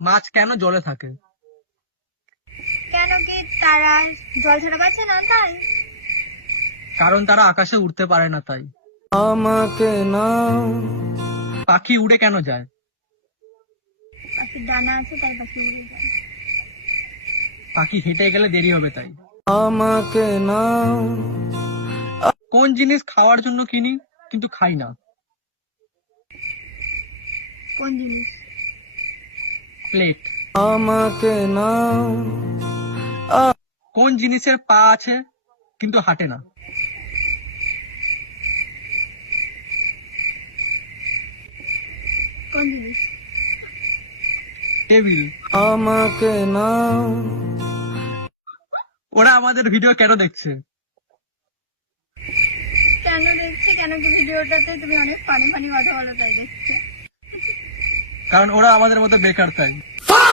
মাছ কেন জলে থাকে? কেন কি তারা জল ছাড়া বাঁচে না তাই? কারণ তারা আকাশে উড়তে পারে না তাই। আমাকে নাও, পাখি উড়ে কেন যায়? পাখির ডানা আছে তাই পাখি উড়ে যায়। পাখি হেঁটে গেলে দেরি হবে তাই। আমাকে নাও, কোন জিনিস খাওয়ার জন্য কিনি কিন্তু খাই না? কোন জিনিস? প্লেট। আমাকে নাও, কোন জিনিসের পা আছে কিন্তু হাঁটে না? কোন জিনিস? টেবিল। আমাকে নাও। ওরা আমাদের ভিডিও কেন দেখছে? কেন দেখছে? কেন কি ভিডিওটাতে তুমি অনেক ফানি ফানি কথা বলো তাই দেখছে। কারণ ওরা আমাদের মতো বেকার তাই।